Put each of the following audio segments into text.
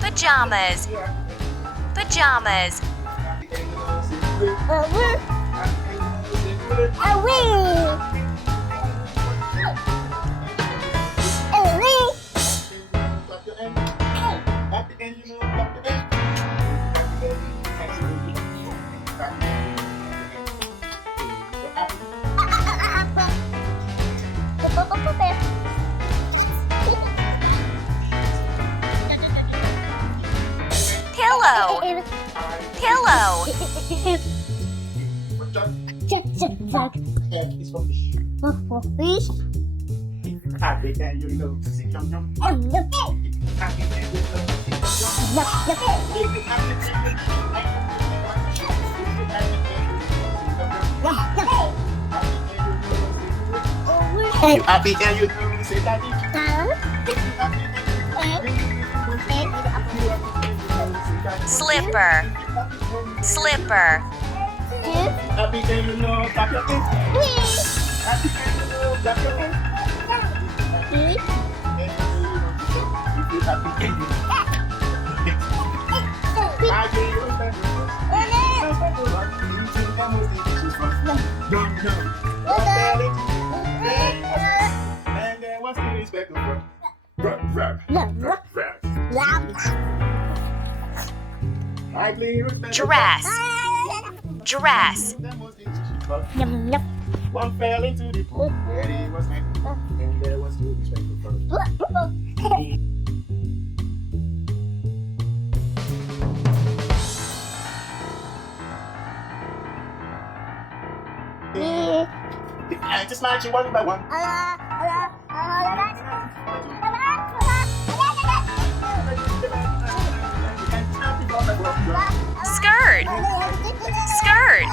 Pajamas. Pajamas. Pillow. Pillow. Fish. Happy can you know? Happy can you know? Say daddy. Slipper. Slipper. Happy can you know? Clap your hands. Happy can you know? Clap your hands. Happy can you know? And there was the respect of Dress. Dress. One fell into the pool, and he was like, and there was the respect of I just march you one by one. Skirt. Skirt.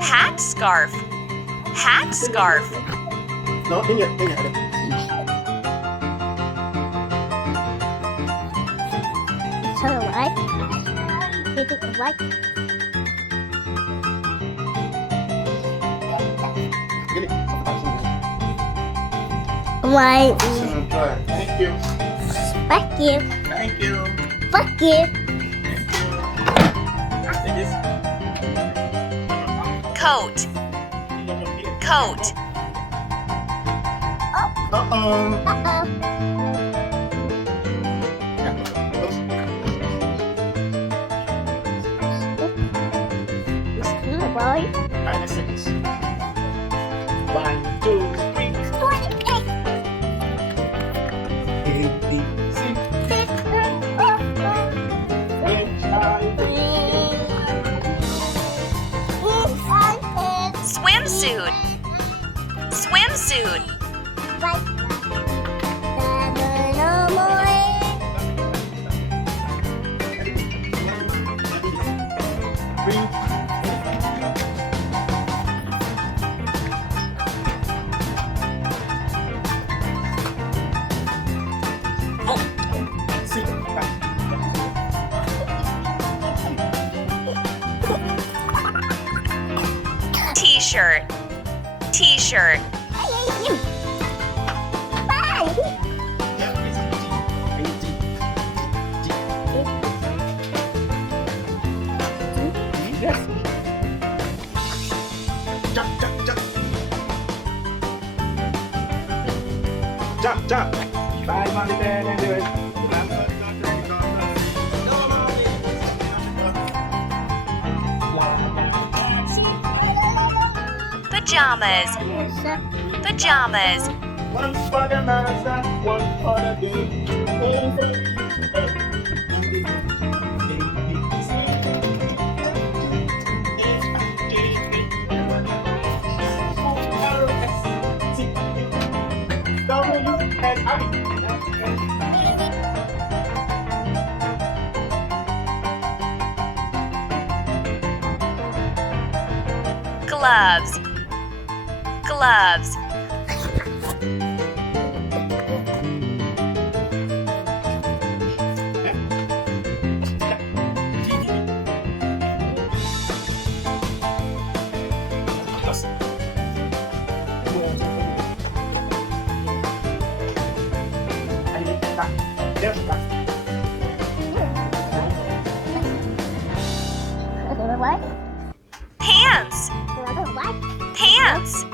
Hat scarf. Hat scarf. No, in here. Why? Thank you. Fuck you. Thank you. Fuck you. Take this. Coat. Coat. Boy. 6. 1, 2, 3. Swimsuit. Swimsuit. T-shirt. T-shirt. Jump. Bye, mommy, dad, and do it. Pajamas. Pajamas. One for the master, one for the day. Gloves. Gloves. What? Pants. What? Pants.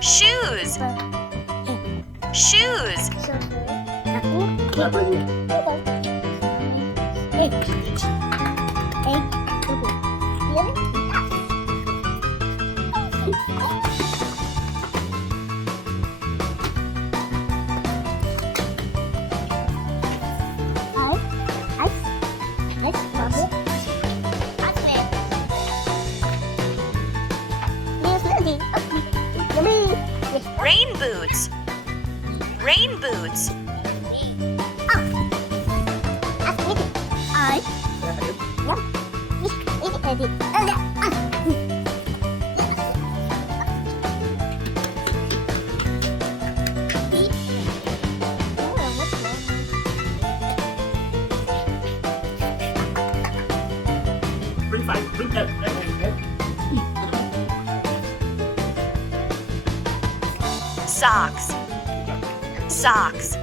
Shoes. Shoes. Rain boots. Rain boots. Socks. Socks.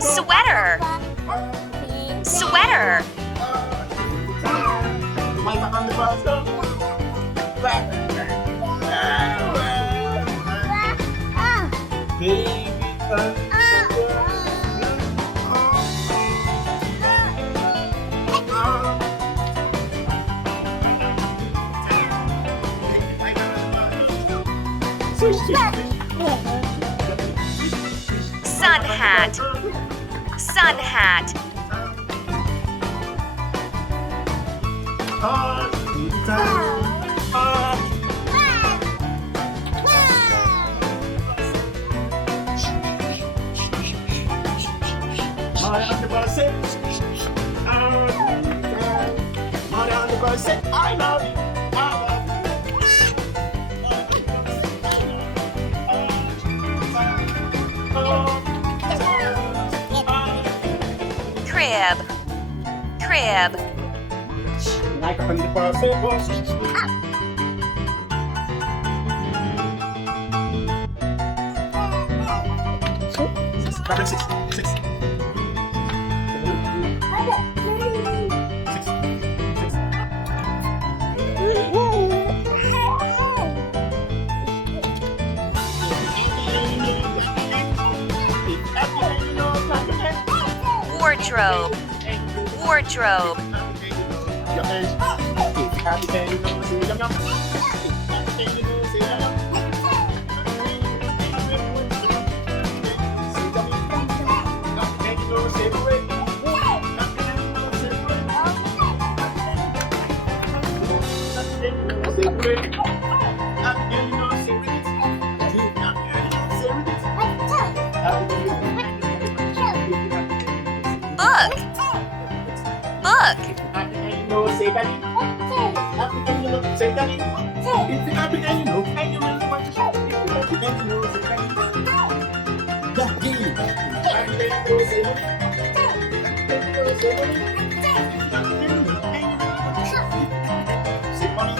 Sweater. Sweater. Sun hat. Sun hat. I love you. Crib. Crib. Wardrobe. Wardrobe. Say daddy. Happy annual. Say daddy. It's the happy annual. Annual. What you shout? It's the happy annual. Say daddy. Daddy. Happy annual. Say daddy. Say daddy. Happy annual. Say mommy.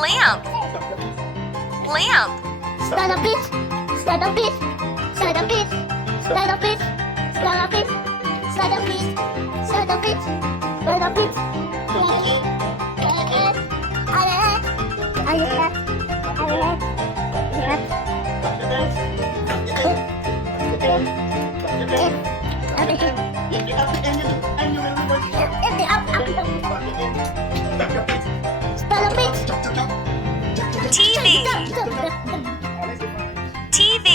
Lamp. Lamp. Stand up it. Stand up it. Stand up it. Stand up it. Stand up it. Stand up it. Stand up it. Stand up it. TV. TV.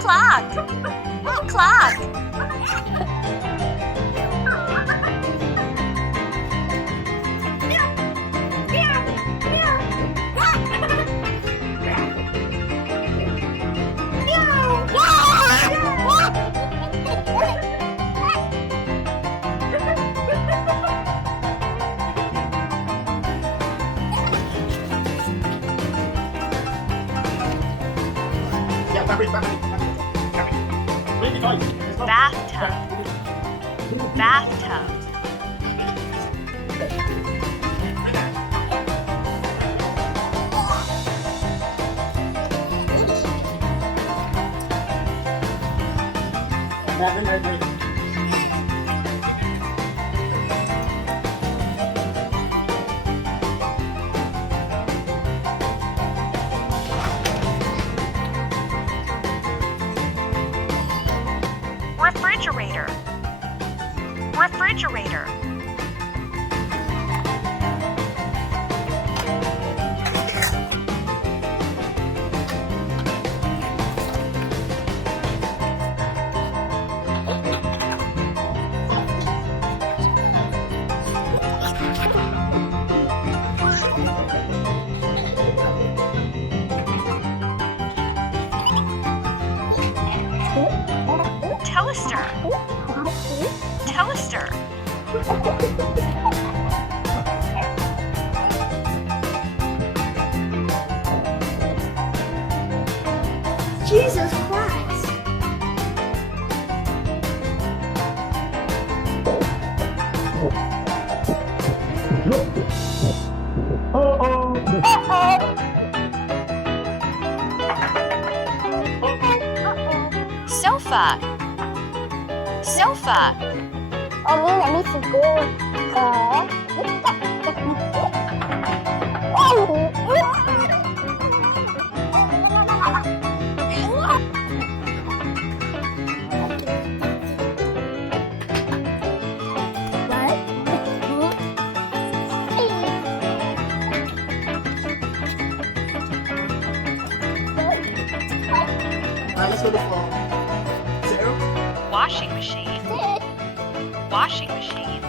Clock. Clock. Bathtub. Bathtub. Refrigerator. Refrigerator. Toaster. Toaster. Jesus Christ. Sofa. Sofa. Omi, let me see go. Let's go to floor. Zero. Washing machine. Washing machine.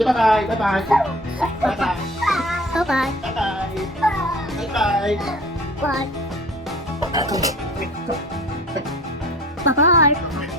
Bye-bye. Bye-bye. Bye-bye. Bye bye. Bye-bye. Bye-bye. Bye. Bye-bye.